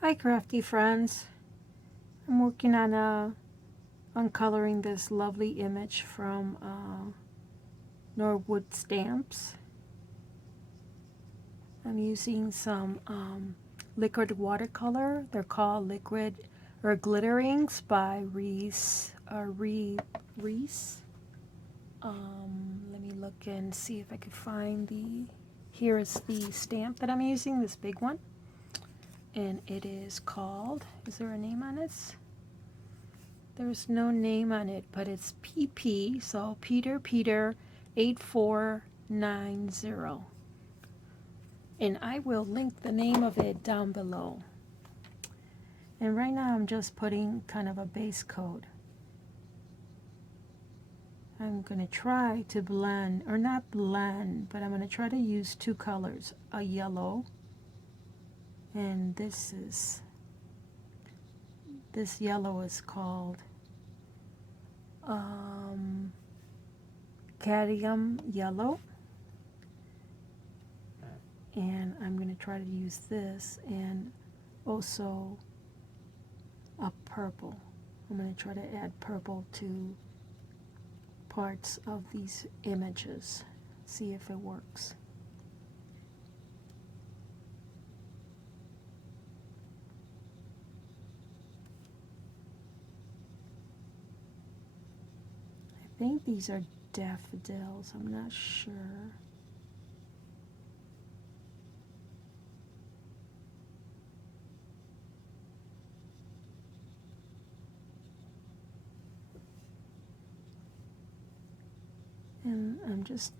Hi crafty friends. I'm working on coloring this lovely image from Northwood stamps. I'm using some liquid watercolor. They're called liquid or glitterings by Reese. Let me look and see if I could find the. Here is the stamp that I'm using, this big one, and it is called. Is there a name on it? There's no name on it, but it's PP, so Peter 8490. And I will link the name of it down below. And right now I'm just putting kind of a base coat. I'm going to try to blend, or not blend, but I'm going to try to use two colors, a yellow, and this yellow is called cadmium yellow, and I'm going to try to use this and also a purple. I'm going to try to add purple to parts of these images, see if it works. I think these are daffodils, I'm not sure. And I'm just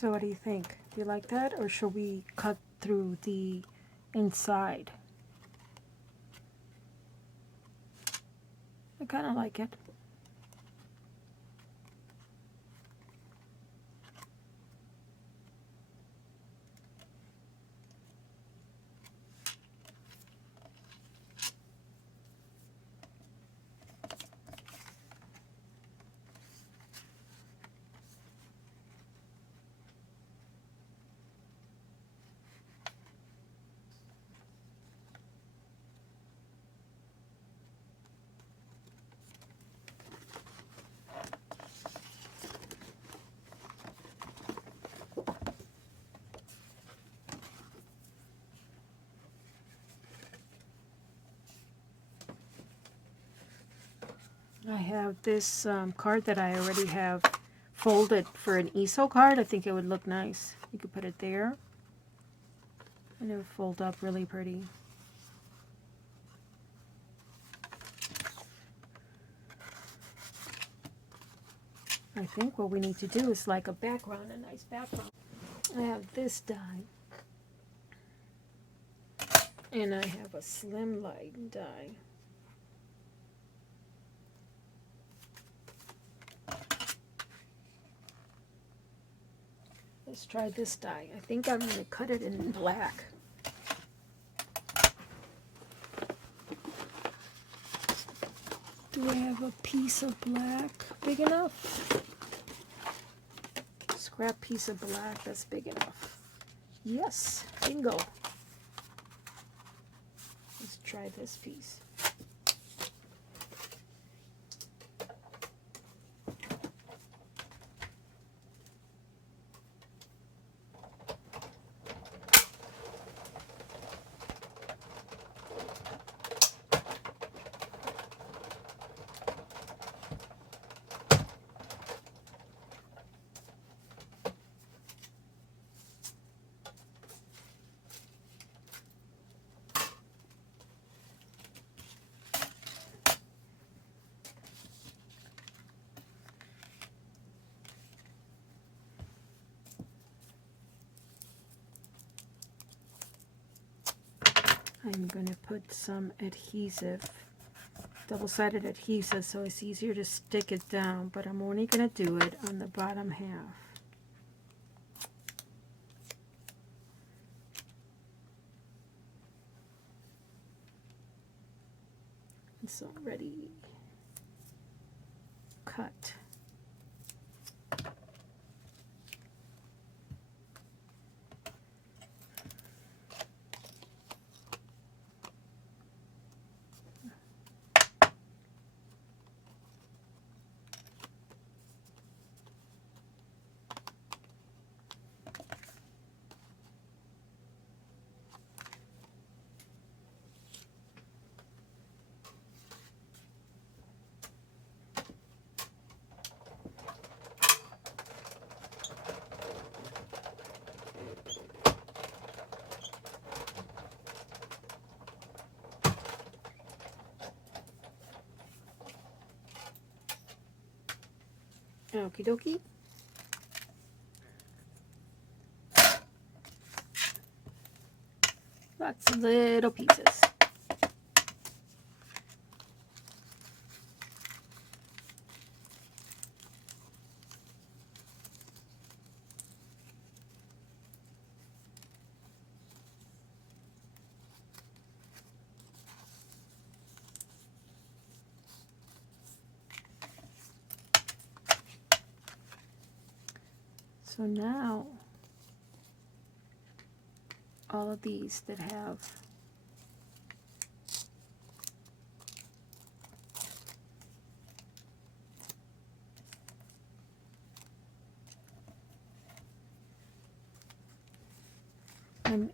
So what do you think? Do you like that, or should we cut through the inside? I kind of like it. I have this card that I already have folded for an ESO card. I think it would look nice. You could put it there, and it would fold up really pretty. I think what we need to do is like a background, a nice background. I have this die, and I have a slim light die. Let's try this die. I think I'm going to cut it in black. Do I have a piece of black big enough? Scrap piece of black that's big enough. Yes, bingo. Let's try this piece. I'm going to put some adhesive, double-sided adhesive, so it's easier to stick it down, but I'm only going to do it on the bottom half. It's already cut. Okie dokie. Lots of little pieces. So now, all of these that have and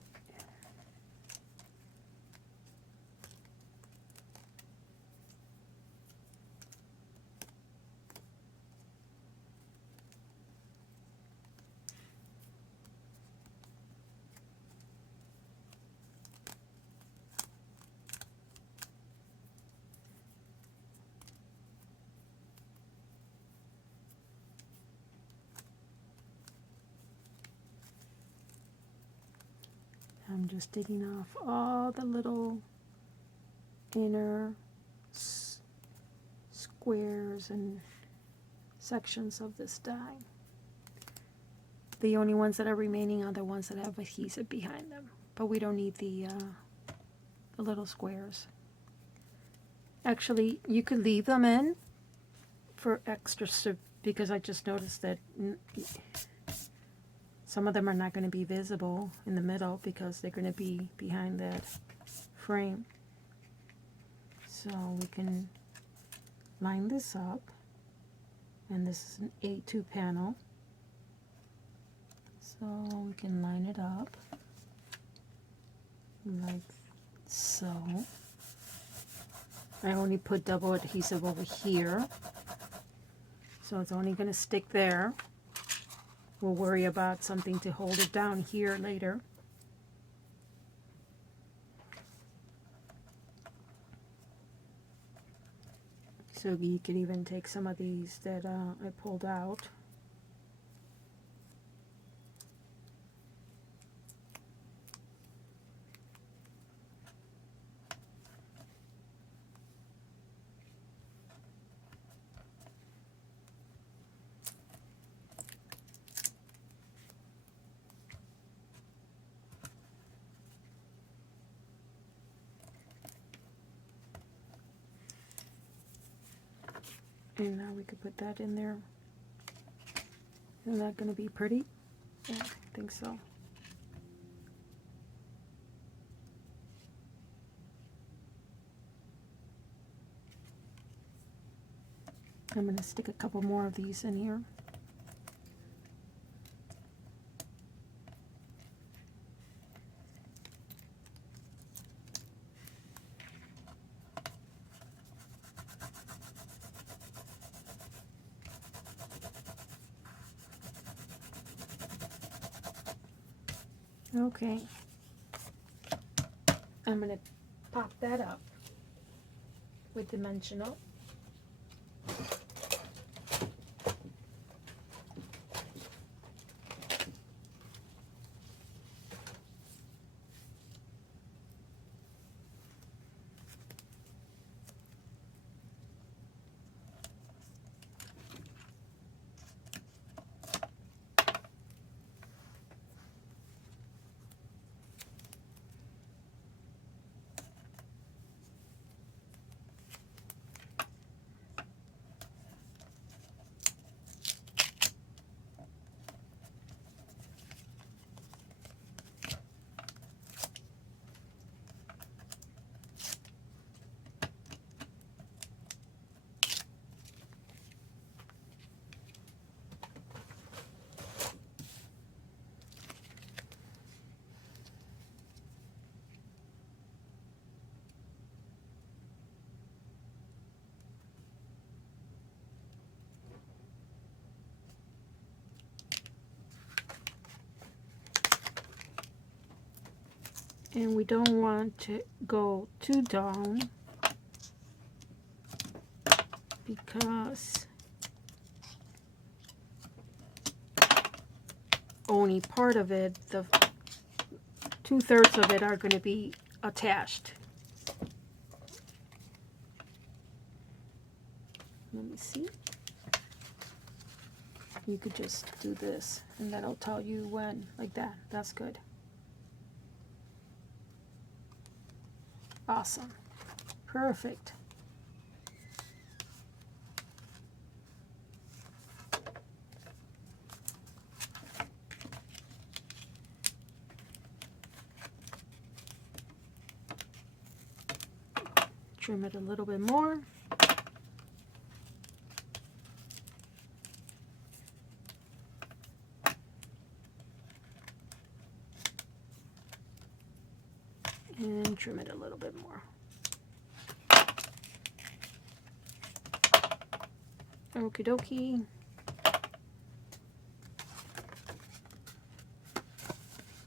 I'm just digging off all the little inner squares and sections of this die. The only ones that are remaining are the ones that have adhesive behind them, but we don't need the little squares. Actually, you could leave them in for extra, because I just noticed that some of them are not going to be visible in the middle because they're going to be behind that frame. So we can line this up, and this is an A2 panel, so we can line it up like so. I only put double adhesive over here, so it's only going to stick there. We'll worry about something to hold it down here later. So you could even take some of these that I pulled out. And now we could put that in there. Isn't that going to be pretty? Yeah, I think so. I'm going to stick a couple more of these in here. Okay, I'm going to pop that up with dimensional. And we don't want to go too down because only part of it, the 2/3 of it, are going to be attached. Let me see. You could just do this and that'll tell you when, like that. That's good. Awesome. Perfect. Trim it a little bit more. And trim it a little bit more. Okie dokie.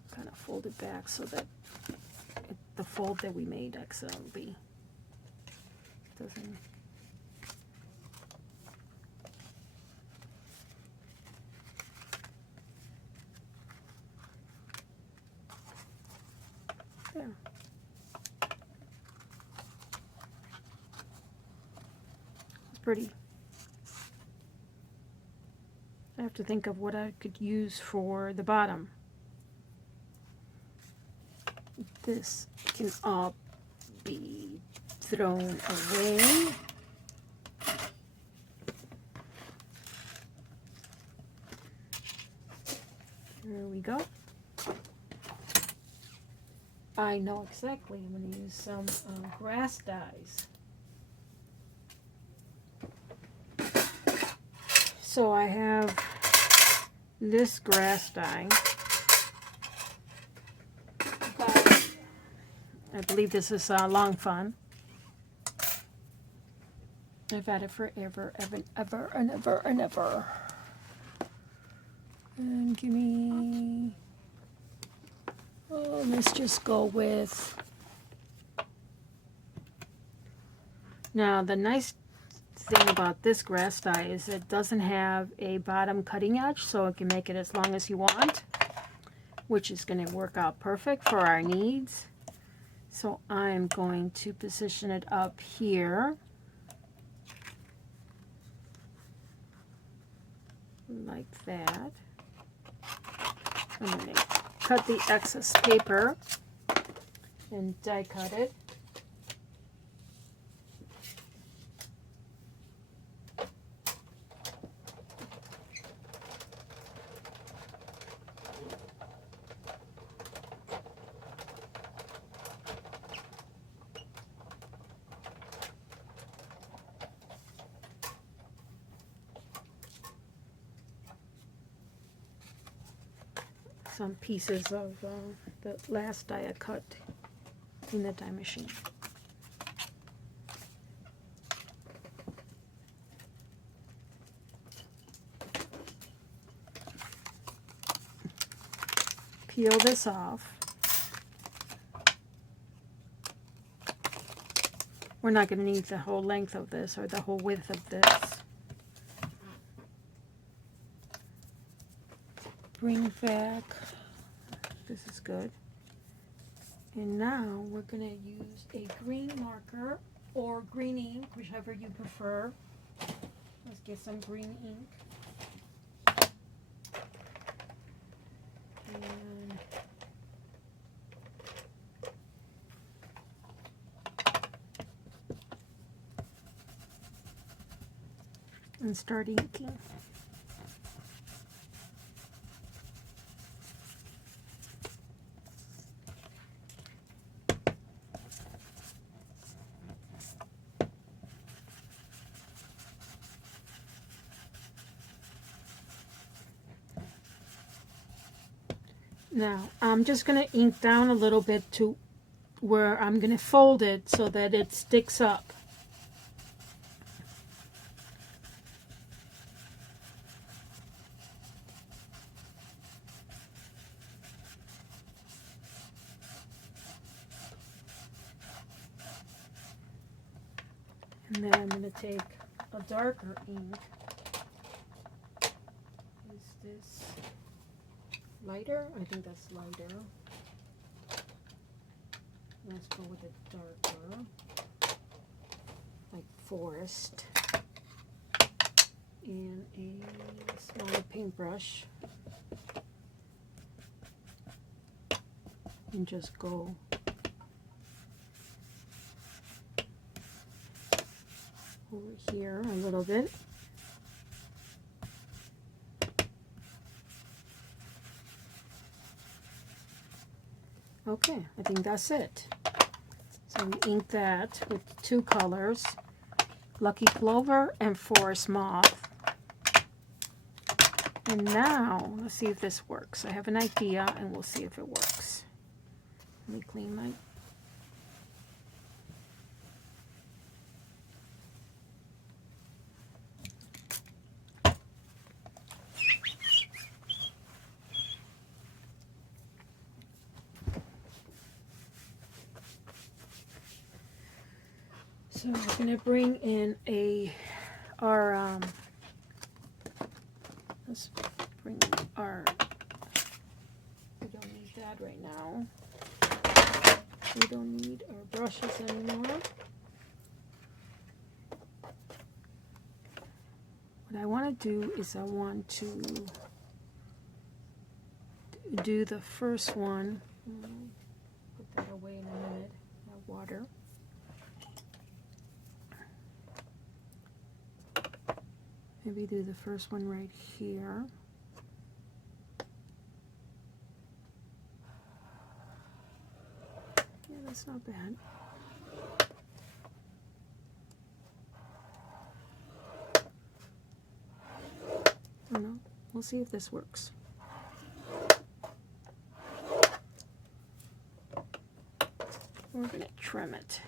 Kind of fold it back so that the fold that we made accidentally doesn't. there. It's pretty. I have to think of what I could use for the bottom. This can all be thrown away. There we go. I know exactly. I'm going to use some grass dyes. So I have this grass dye. I believe this is Long Fun. I've had it forever, ever, and ever, and ever. And give me, oh, let's just go with, now the nice thing about this grass dye is it doesn't have a bottom cutting edge, so it can make it as long as you want, which is going to work out perfect for our needs. So I'm going to position it up here, like that. I'm going to cut the excess paper and die cut it. Some pieces of the last die I cut in the die machine. Peel this off. We're not going to need the whole length of this or the whole width of this. Bring back, this is good. And now we're going to use a green marker or green ink, whichever you prefer. Let's get some green ink. And start inking. Now, I'm just going to ink down a little bit to where I'm going to fold it so that it sticks up. And then I'm going to take a darker ink. Is this lighter? I think that's lighter. Let's go with a darker, like forest, and a smaller paintbrush, and just go over here a little bit. Okay, I think that's it. So we ink that with two colors, Lucky Clover and Forest Moth. And now, let's see if this works. I have an idea and we'll see if it works. Let me clean my... So we're going to bring in our, let's bring our, we don't need that right now. We don't need our brushes anymore. What I want to do is I want to do the first one. Put that away in a minute. That water. Maybe do the first one right here. Yeah, that's not bad. I don't know. We'll see if this works. We're going to trim it.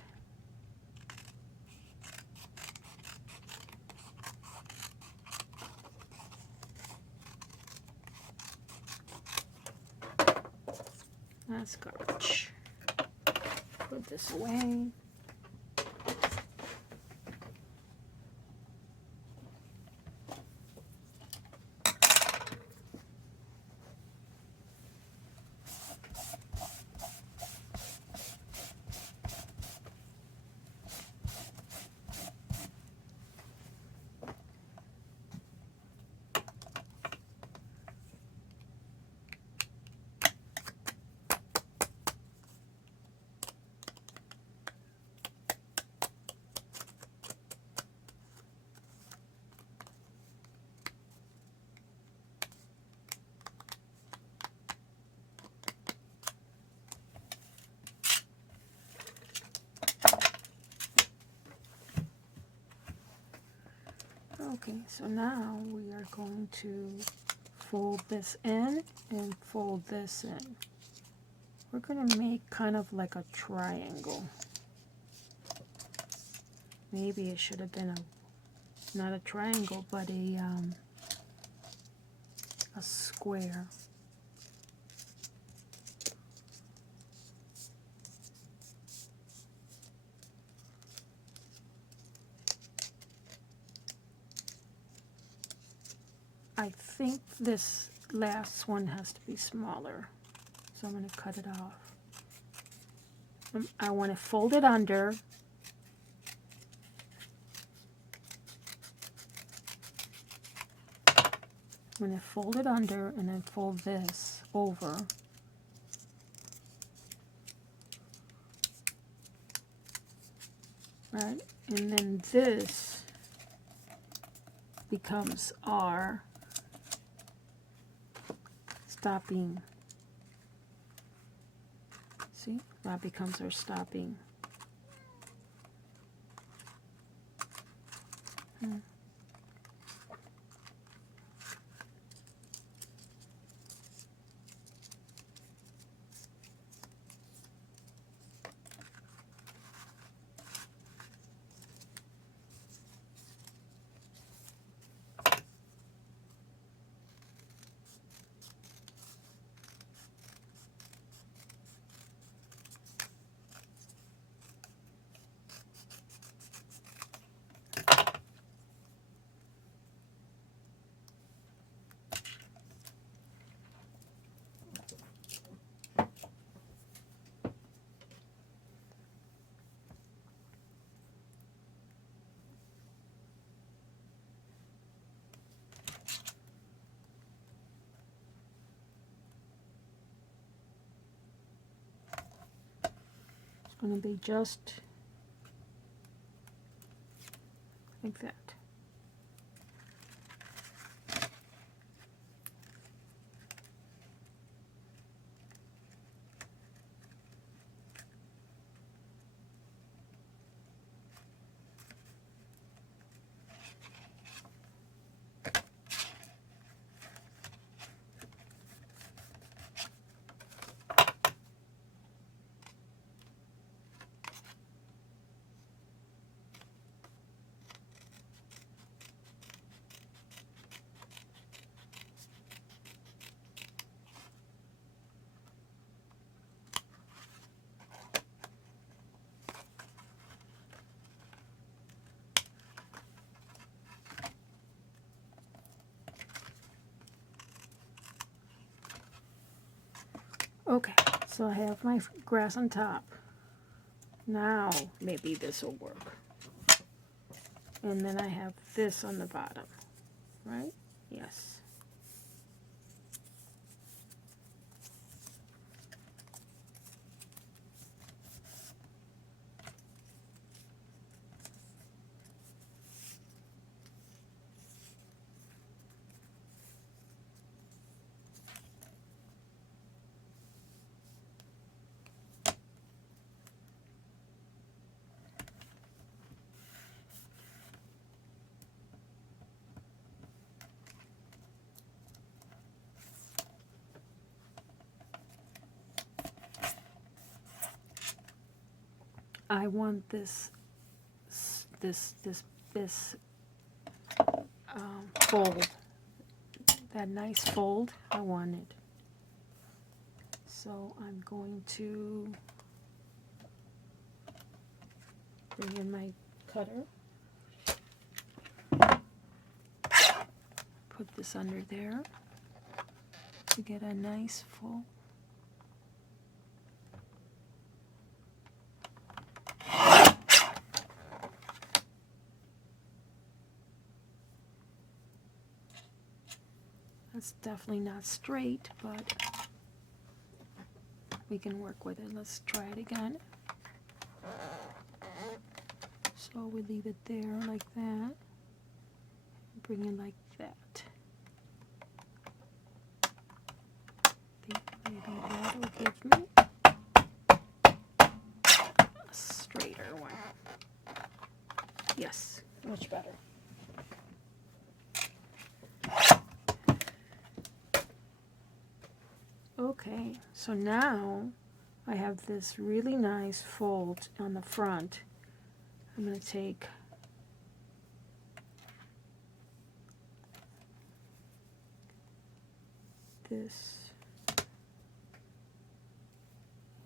That's garbage. Put this away. Okay, so now we are going to fold this in and fold this in. We're going to make kind of like a triangle. Maybe it should have been not a triangle, but a square. I think this last one has to be smaller, so I'm going to cut it off. I want to fold it under. I'm going to fold it under and then fold this over. Right? And then this becomes our stopping. See? That becomes our stopping. Going to be just like that. Okay, so I have my grass on top. Now maybe this will work. And then I have this on the bottom, right? Yes. I want this fold, that nice fold. I want it. So I'm going to bring in my cutter, put this under there to get a nice fold. It's definitely not straight, but we can work with it. Let's try it again. So we leave it there like that. Bring it like that. I think maybe that will give me a straighter one. Yes, much better. Okay, so now I have this really nice fold on the front. I'm going to take this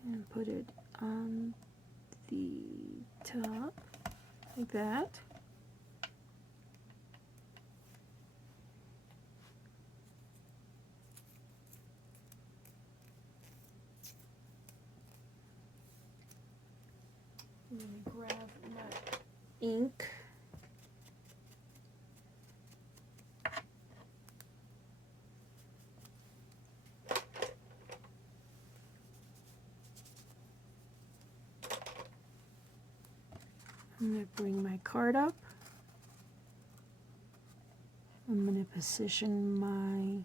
and put it on the top like that. I'm going to grab my ink. I'm going to bring my card up. I'm going to position my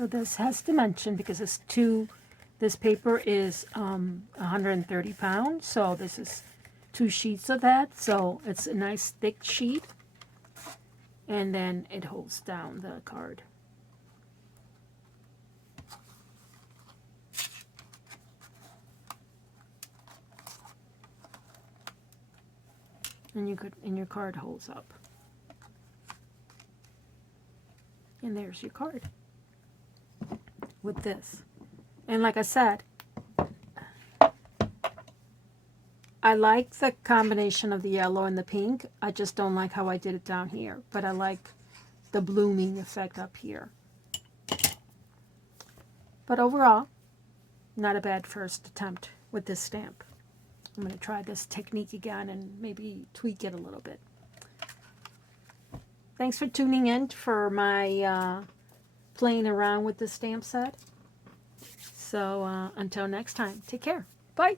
So this has dimension because this paper is 130 pounds, so this is 2 sheets of that, so it's a nice thick sheet, and then it holds down the card. And your card holds up. And there's your card with this. And like I said, I like the combination of the yellow and the pink. I just don't like how I did it down here, but I like the blooming effect up here. But overall, not a bad first attempt with this stamp. I'm going to try this technique again and maybe tweak it a little bit. Thanks for tuning in for my playing around with the stamp set. So until next time, take care. Bye.